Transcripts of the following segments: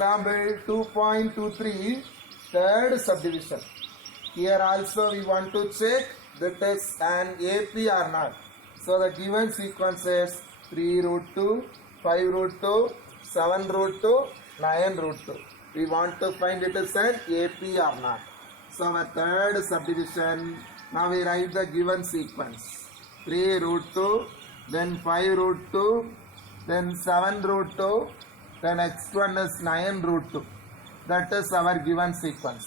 Example 2.23 third subdivision. Here also we want to check that is an AP or not. So the given sequence is 3 root 2, 5 root 2, 7 root 2, 9 root 2. We want to find it is an AP or not. So our third subdivision, now we write the given sequence. 3 root 2, then 5 root 2, then 7 root 2, then next one is 9 root 2. That is our given sequence.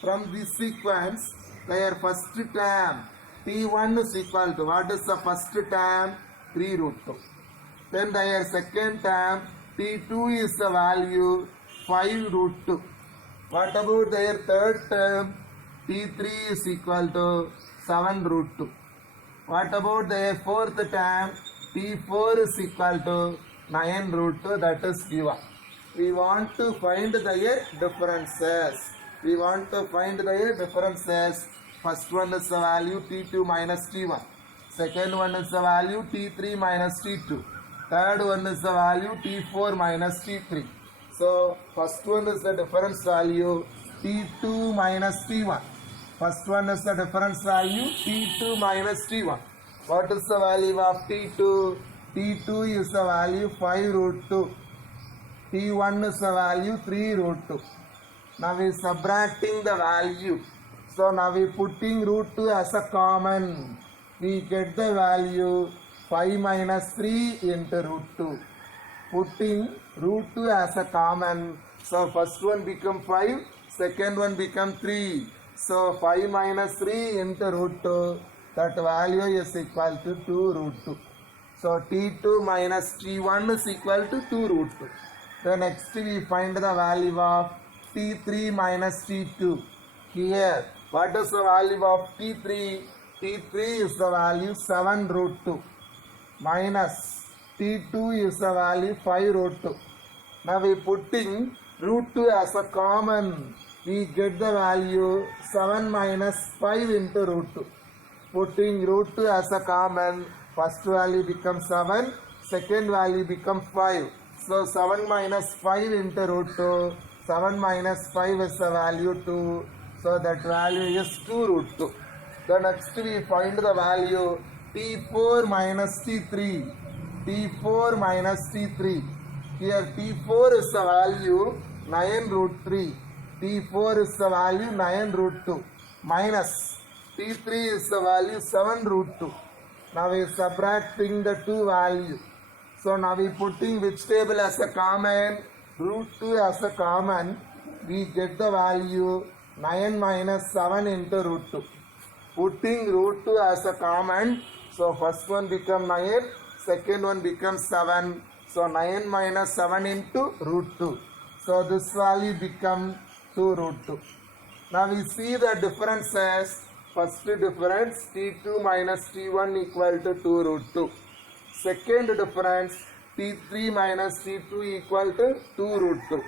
From this sequence, their first term T1 is equal to, what is the first term? 3 root 2. Then their second term T2 is the value 5 root 2. What about their third term? T3 is equal to 7 root 2. What about their fourth term? T4 is equal to 9 root 2, that is given. We want to find their differences. First one is the value T2 minus T1. Second one is the value T3 minus T2. Third one is the value T4 minus T3. So first one is the difference value T2 minus T1. First one is the difference value T2 minus T1. What is the value of T2? T2 is the value 5 root 2. T1 is the value 3 root 2. Now we subtracting the value. So now we putting root 2 as a common. We get the value 5 minus 3 into root 2. Putting root 2 as a common. So first one become 5, second one become 3. So 5 minus 3 into root 2. That value is equal to 2 root 2. So T2 minus T1 is equal to 2 root 2. Then next we find the value of T3 minus T2. Here, what is the value of T3? T3 is the value 7 root 2 minus T2 is the value 5 root 2. Now we putting root 2 as a common. We get the value 7 minus 5 into root 2. Putting root 2 as a common, first value becomes 7, second value becomes 5. So 7 minus 5 into root 2, 7 minus 5 is the value 2. So that value is 2 root 2. The next we find the value T4 minus T3. T4 minus T3. Here T4 is the value 9 root 3. T4 is the value 9 root 2 minus T3 is the value 7 root 2. Now we subtracting the two values. So now we putting which table as a common? Root 2 as a common. We get the value 9 minus 7 into root 2. Putting root 2 as a common. So first one become 9, second one becomes 7. So 9 minus 7 into root 2. So this value become 2 root 2. Now we see the differences. First difference T2 minus T1 equal to 2 root 2. Second difference T3 minus T2 equal to 2 root 2.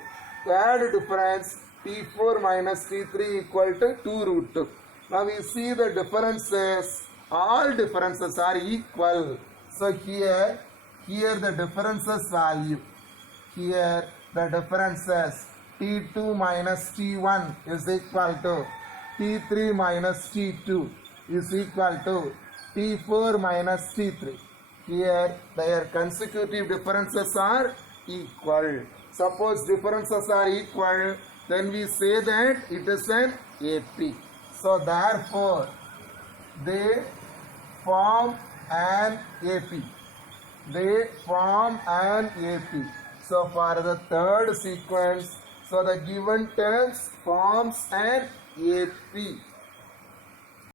Third difference T4 minus T3 equal to 2 root 2. Now we see the differences. All differences are equal. So here the differences value. Here the differences T2 minus T1 is equal to T3 minus T2 is equal to T4 minus T3. Here their consecutive differences are equal. Suppose differences are equal, then we say that it is an AP. So therefore they form an AP. So for the third sequence, so the given terms forms an AP.